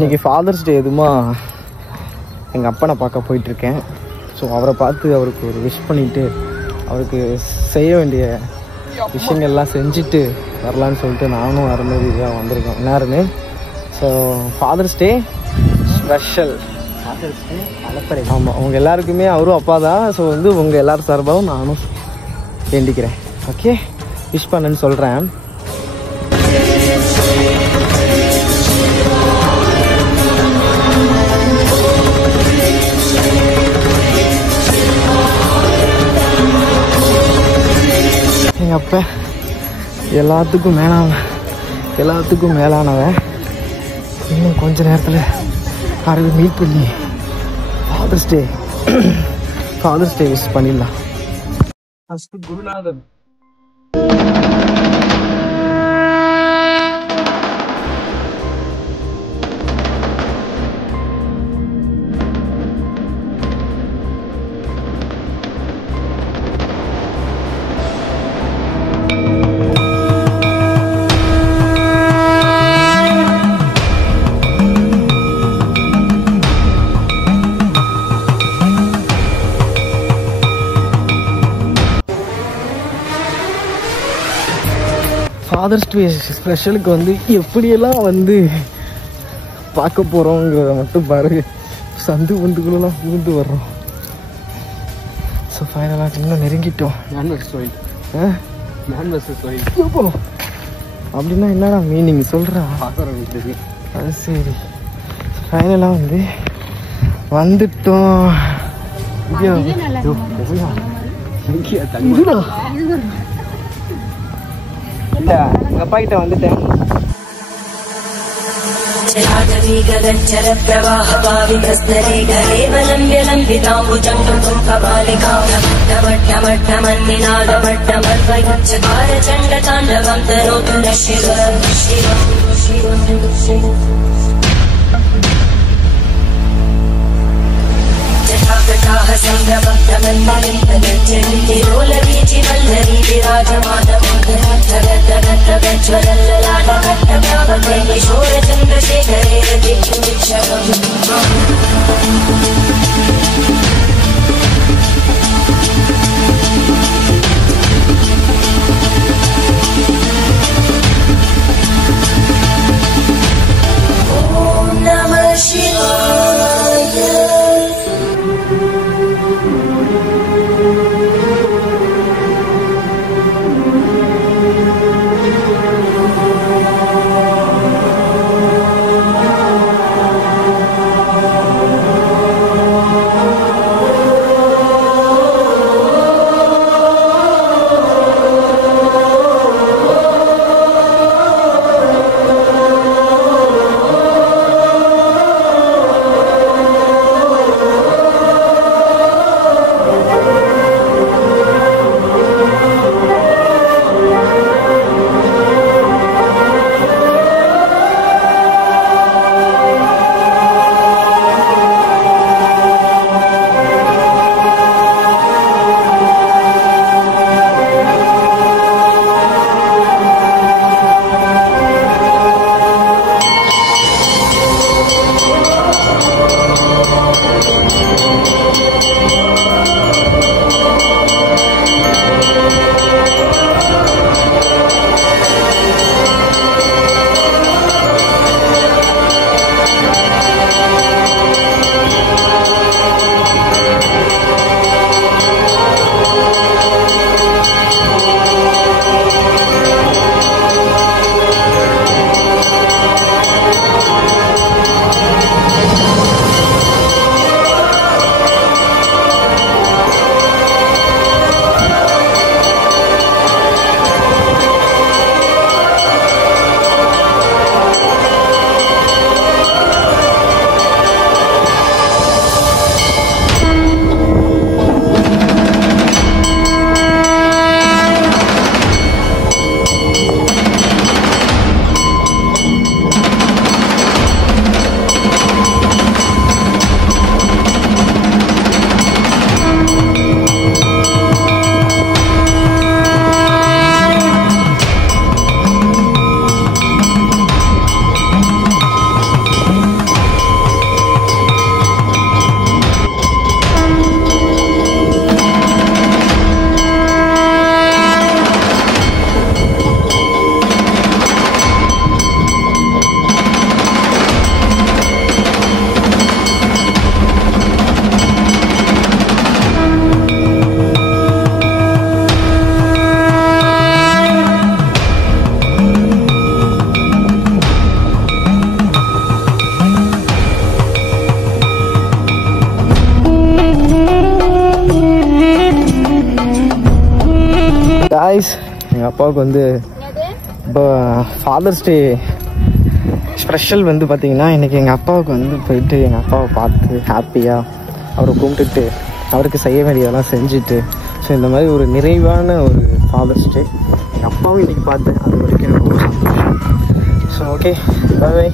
இன்றைக்கி ஃபாதர்ஸ் டே எதுமா எங்கள் அப்பனை பார்க்க போயிட்டுருக்கேன். ஸோ அவரை பார்த்து அவருக்கு ஒரு விஷ் பண்ணிவிட்டு அவருக்கு செய்ய வேண்டிய விஷயங்கள்லாம் செஞ்சுட்டு வரலான்னு சொல்லிட்டு நானும் அருணதி இதாக வந்திருக்கோம் எல்லாருமே. So father's day special. Father's day அலப்பறை. ஆமாம், அவங்க எல்லாருக்குமே அவரும் அப்பா தான். ஸோ வந்து உங்கள் எல்லோரும் சார்பாகவும் நானும் வேண்டிக்கிறேன். ஓகே, விஷ் பண்ணுன்னு சொல்கிறேன். அப்போ எல்லாத்துக்கும் மேலானவன் இன்னும் கொஞ்ச நேரத்தில் யாருக்கு மீட் பண்ணி ஃபாதர்ஸ் டே விஷ் பண்ணிடலாம். ஃபஸ்ட்டு குருநாதன். ஃபாதர்ஸ் டே ஸ்பெஷலுக்கு வந்து எப்படியெல்லாம் வந்து பார்க்க போகிறோங்கிறத மட்டும் பாருங்க. சந்து பந்துக்குள்ளெல்லாம் புகுந்து வர்றோம். ஸோ ஃபைனலாக இன்னும் நெருங்கிட்டோம். அப்படின்னா என்னடா மீனிங் சொல்கிறா? அது சரி, ஃபைனலாக வந்து வந்துட்டோம். எங்கள் அப்பா கிட்ட வந்துட்டேன். காய்ஸ், எங்கள் அப்பாவுக்கு வந்து இப்போ ஃபாதர்ஸ் டே ஸ்பெஷல் வந்து பார்த்திங்கன்னா இன்றைக்கி எங்கள் அப்பாவுக்கு வந்து போயிட்டு எங்கள் அப்பாவை பார்த்து ஹாப்பியாக அவரை கும்பிட்டுட்டு அவருக்கு செய்ய வேண்டியதெல்லாம் செஞ்சுட்டு, ஸோ இந்த மாதிரி ஒரு நிறைவான ஒரு ஃபாதர்ஸ் டே. எங்கள் அப்பாவும் இன்றைக்கி பார்த்தேன், அது வரைக்கும் எனக்கு ரொம்ப சந்தோஷம். So okay, by.